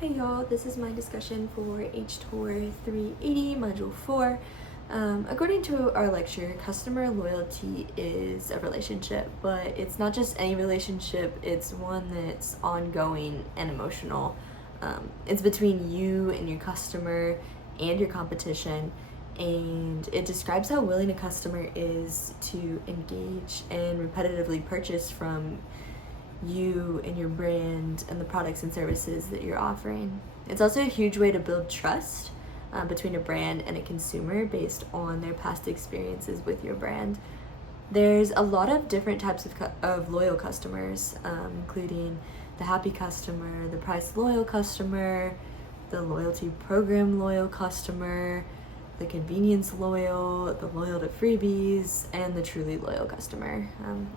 Hey y'all, this is my discussion for HTOR 380, Module 4. According to our lecture, customer loyalty is a relationship, but it's not just any relationship, it's one that's ongoing and emotional. It's between you and your customer and your competition, and it describes how willing a customer is to engage and repetitively purchase from you and your brand and the products and services that you're offering. It's also a huge way to build trust between a brand and a consumer based on their past experiences with your brand. There's a lot of different types of loyal customers, including the happy customer, the price loyal customer, the loyalty program loyal customer, the convenience loyal, the loyal to freebies, and the truly loyal customer.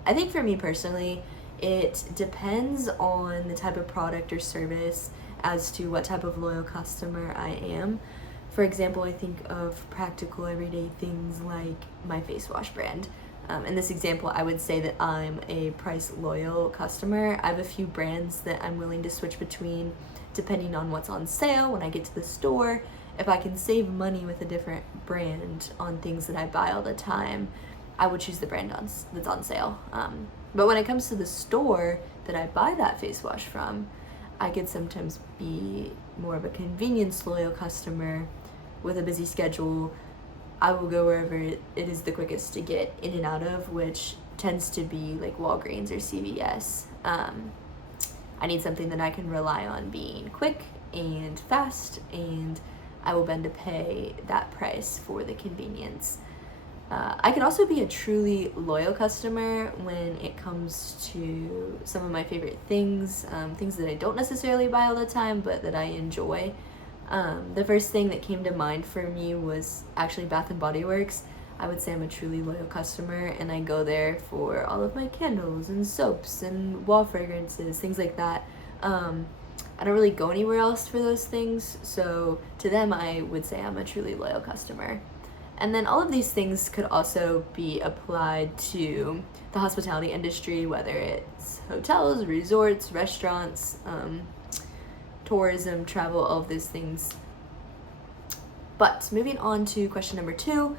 I think for me personally, it depends on the type of product or service as to what type of loyal customer I am. For example, I think of practical everyday things like my face wash brand. In this example, I would say that I'm a price loyal customer. I have a few brands that I'm willing to switch between depending on what's on sale when I get to the store. If I can save money with a different brand on things that I buy all the time, I would choose the brand that's on sale. But when it comes to the store that I buy that face wash from, I could sometimes be more of a convenience loyal customer with a busy schedule. I will go wherever it is the quickest to get in and out of, which tends to be like Walgreens or CVS. I need something that I can rely on being quick and fast, and I will bend to pay that price for the convenience. I can also be a truly loyal customer when it comes to some of my favorite things, things that I don't necessarily buy all the time, but that I enjoy. The first thing that came to mind for me was actually Bath and Body Works. I would say I'm a truly loyal customer, and I go there for all of my candles and soaps and wall fragrances, things like that. I don't really go anywhere else for those things, so to them I would say I'm a truly loyal customer. And then all of these things could also be applied to the hospitality industry, whether it's hotels, resorts, restaurants, tourism, travel, all of these things. But moving on to question number 2,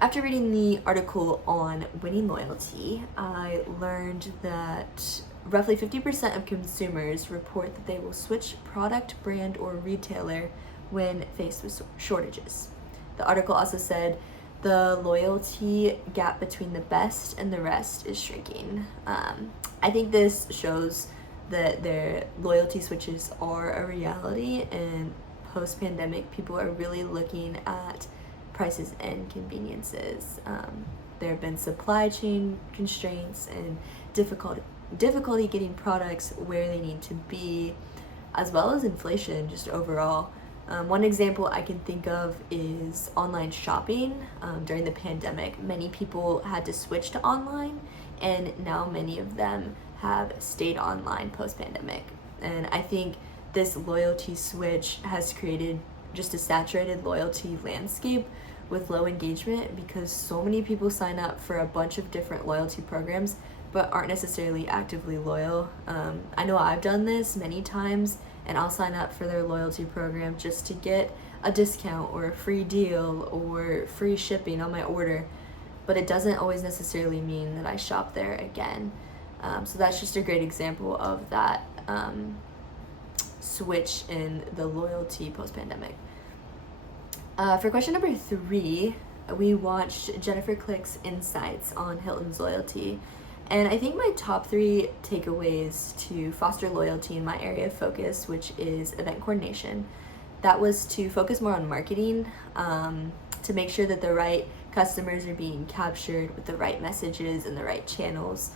after reading the article on winning loyalty, I learned that roughly 50% of consumers report that they will switch product, brand, or retailer when faced with shortages. The article also said the loyalty gap between the best and the rest is shrinking. I think this shows that their loyalty switches are a reality, and post-pandemic, people are really looking at prices and conveniences. There have been supply chain constraints and difficulty getting products where they need to be, as well as inflation just overall. One example I can think of is online shopping. During the pandemic, many people had to switch to online, and now many of them have stayed online post-pandemic. And I think this loyalty switch has created just a saturated loyalty landscape with low engagement, because so many people sign up for a bunch of different loyalty programs but aren't necessarily actively loyal. I know I've done this many times, and I'll sign up for their loyalty program just to get a discount or a free deal or free shipping on my order, but it doesn't always necessarily mean that I shop there again. So that's just a great example of that switch in the loyalty post-pandemic. For question number 3, we watched Jennifer Click's insights on Hilton's loyalty. And I think my top 3 takeaways to foster loyalty in my area of focus, which is event coordination, that was to focus more on marketing, to make sure that the right customers are being captured with the right messages and the right channels.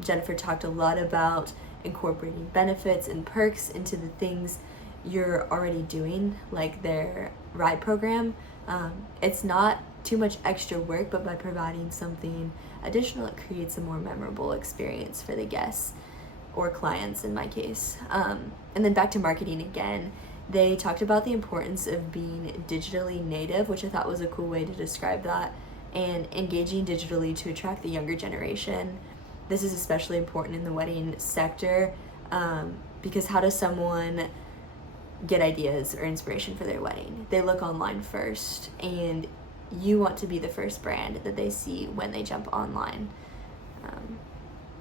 Jennifer talked a lot about incorporating benefits and perks into the things you're already doing, like their ride program. It's not too much extra work, but by providing something additional, it creates a more memorable experience for the guests or clients in my case. And then back to marketing again, they talked about the importance of being digitally native, which I thought was a cool way to describe that, and engaging digitally to attract the younger generation. This is especially important in the wedding sector, because how does someone get ideas or inspiration for their wedding. They look online first, and you want to be the first brand that they see when they jump online.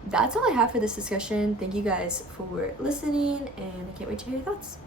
That's all I have for this discussion. Thank you guys for listening, and I can't wait to hear your thoughts.